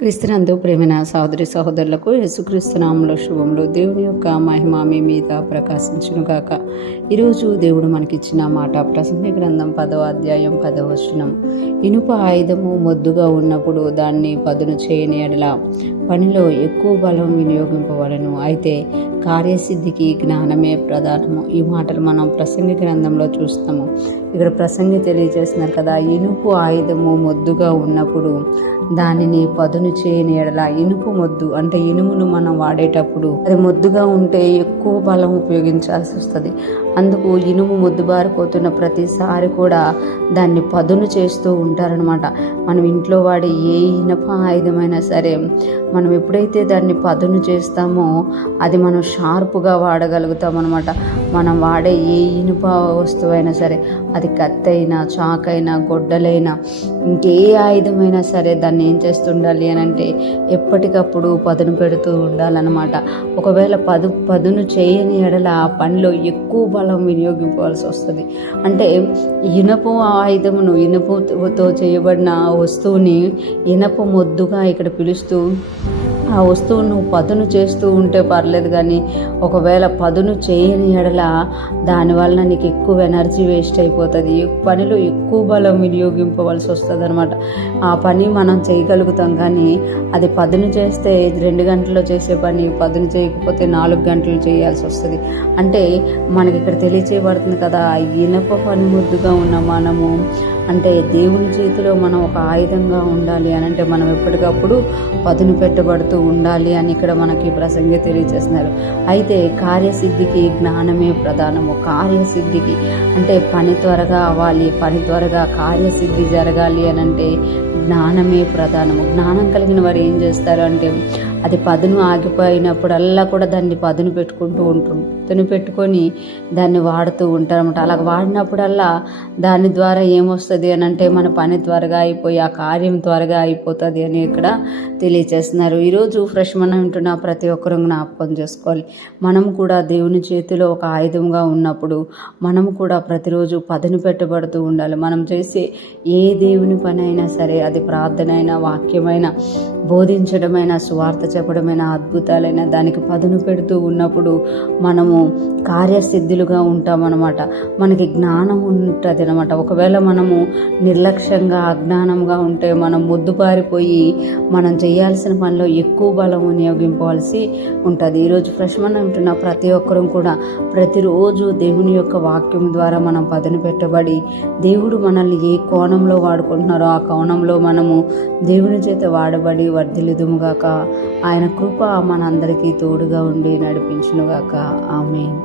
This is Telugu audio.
క్రీస్తునందు ప్రేమైన సహోదరి సహోదరులకు యేసుక్రీస్తు నామములో శుభములు. దేవుని యొక్క మహిమ మీ మీద ప్రకాశించునుగాక. ఈరోజు దేవుడు మనకిచ్చిన మాట ప్రసంగి గ్రంథం 10వ అధ్యాయం 10వ వచనం. ఇనుప ఆయుధము మొద్దుగా ఉన్నప్పుడు దాన్ని పదును చేయని ఎడల పనిలో ఎక్కువ బలం వినియోగింపవలను, అయితే కార్యసిద్ధికి జ్ఞానమే ప్రధానము. ఈ మాటలు మనం ప్రసంగి గ్రంథంలో చూస్తాము. ఇక్కడ ప్రసంగి తెలియజేస్తున్నారు కదా, ఇనుపు ఆయుధము మొద్దుగా ఉన్నప్పుడు దానిని పదును చేయని ఎడల. ఇనుపు మొద్దు అంటే ఇనుమును మనం వాడేటప్పుడు అది మొద్దుగా ఉంటే ఎక్కువ బలం ఉపయోగించాల్సి వస్తుంది. అందుకు ఇనుము మొద్దు బారిపోతున్న ప్రతిసారి కూడా దాన్ని పదును చేస్తూ ఉంటారనమాట. మనం ఇంట్లో వాడే ఏ ఇనుప ఆయుధమైనా సరే మనం ఎప్పుడైతే దాన్ని పదును చేస్తామో అది మనం షార్ప్గా వాడగలుగుతాం అనమాట. మనం వాడే ఏ ఇనుప వస్తువైనా సరే, అది కత్తైనా చాకైనా గొడ్డలైనా ఇంకే ఆయుధమైనా సరే దాన్ని ఏం చేస్తుండాలి అని అంటే ఎప్పటికప్పుడు పదును పెడుతూ ఉండాలన్నమాట. ఒకవేళ పదును చేయని ఎడల ఆ పనిలో ఎక్కువ బలం వినియోగించవలసి వస్తుంది. అంటే ఇనుప ఆయుధమును, ఇనుపుతో చేయబడిన వస్తువుని ఇనుప మొద్దుగా ఇక్కడ పిలుస్తూ ఆ వస్తువును పదును చేస్తూ ఉంటే పర్లేదు, కానీ ఒకవేళ పదును చేయని ఎడల దానివల్ల నీకు ఎక్కువ ఎనర్జీ వేస్ట్ అయిపోతుంది. పనిలో ఎక్కువ బలం వినియోగింపవలసి వస్తుంది అనమాట. ఆ పని మనం చేయగలుగుతాం, కానీ అది పదును చేస్తే 2 గంటల్లో చేసే పని పదును చేయకపోతే 4 గంటలు చేయాల్సి వస్తుంది. అంటే మనకి ఇక్కడ తెలియచేయబడుతుంది కదా, ఇనప పనిముద్దుగా ఉన్న మనము అంటే దేవుని చేతిలో మనం ఒక ఆయుధంగా ఉండాలి అని అంటే మనం ఎప్పటికప్పుడు పదును పెట్టబడుతూ ఉండాలి అని ఇక్కడ మనకి ప్రసంగి తెలియజేస్తున్నారు. అయితే కార్యసిద్ధికి జ్ఞానమే ప్రధానము. కార్యసిద్ధికి అంటే పని త్వరగా అవ్వాలి, పని త్వరగా కార్యసిద్ధి జరగాలి అని అంటే జ్ఞానమే ప్రధానము. జ్ఞానం కలిగిన వారు ఏం చేస్తారు అంటే అది పదును ఆగిపోయినప్పుడల్లా కూడా దాన్ని పదును పెట్టుకుంటూ ఉంటారు. పదును పెట్టుకొని దాన్ని వాడుతూ ఉంటారు అన్నమాట. అలా వాడినప్పుడల్లా దాని ద్వారా ఏమొస్తుంది అని అంటే మన పని త్వరగా అయిపోయి ఆ కార్యం త్వరగా అయిపోతుంది అని ఇక్కడ తెలియజేస్తున్నారు. ఈరోజు ఫ్రెష్ మనం వింటున్న ప్రతి ఒక్కరూ జ్ఞాపకం చేసుకోవాలి, మనం కూడా దేవుని చేతిలో ఒక ఆయుధంగా ఉన్నప్పుడు మనం కూడా ప్రతిరోజు పదును పెట్టబడుతూ ఉండాలి. మనం చేసే ఏ దేవుని పని అయినా సరే, అది ప్రార్థన అయినా, వాక్యమైనా, బోధించడమైనా, సువార్త చెప్పడమైనా, అద్భుతాలైనా దానికి పదును పెడుతూ ఉన్నప్పుడు మనము కార్యసిద్ధులుగా ఉంటామన్నమాట. మనకి జ్ఞానం ఉంటుంది అనమాట. ఒకవేళ మనము నిర్లక్ష్యంగా అజ్ఞానంగా ఉంటే మనం మొద్దుబారిపోయి మనం చేయాల్సిన పనిలో ఎక్కువ బలం వినియోగింపవలసి ఉంటుంది. ఈరోజు ఫ్రెష్ మనం ఉంటున్న ప్రతి ఒక్కరూ కూడా ప్రతిరోజు దేవుని యొక్క వాక్యం ద్వారా మనం పదును పెట్టబడి దేవుడు మనల్ని ఏ కోణంలో వాడుకుంటున్నారో ఆ కోణంలో మనము దేవుని చేత వాడబడి వర్ధిల్లుదుముగాక. ఆయన కృప మనందరికీ తోడుగా ఉండి నడిపించునుగాక. ఆమేన్.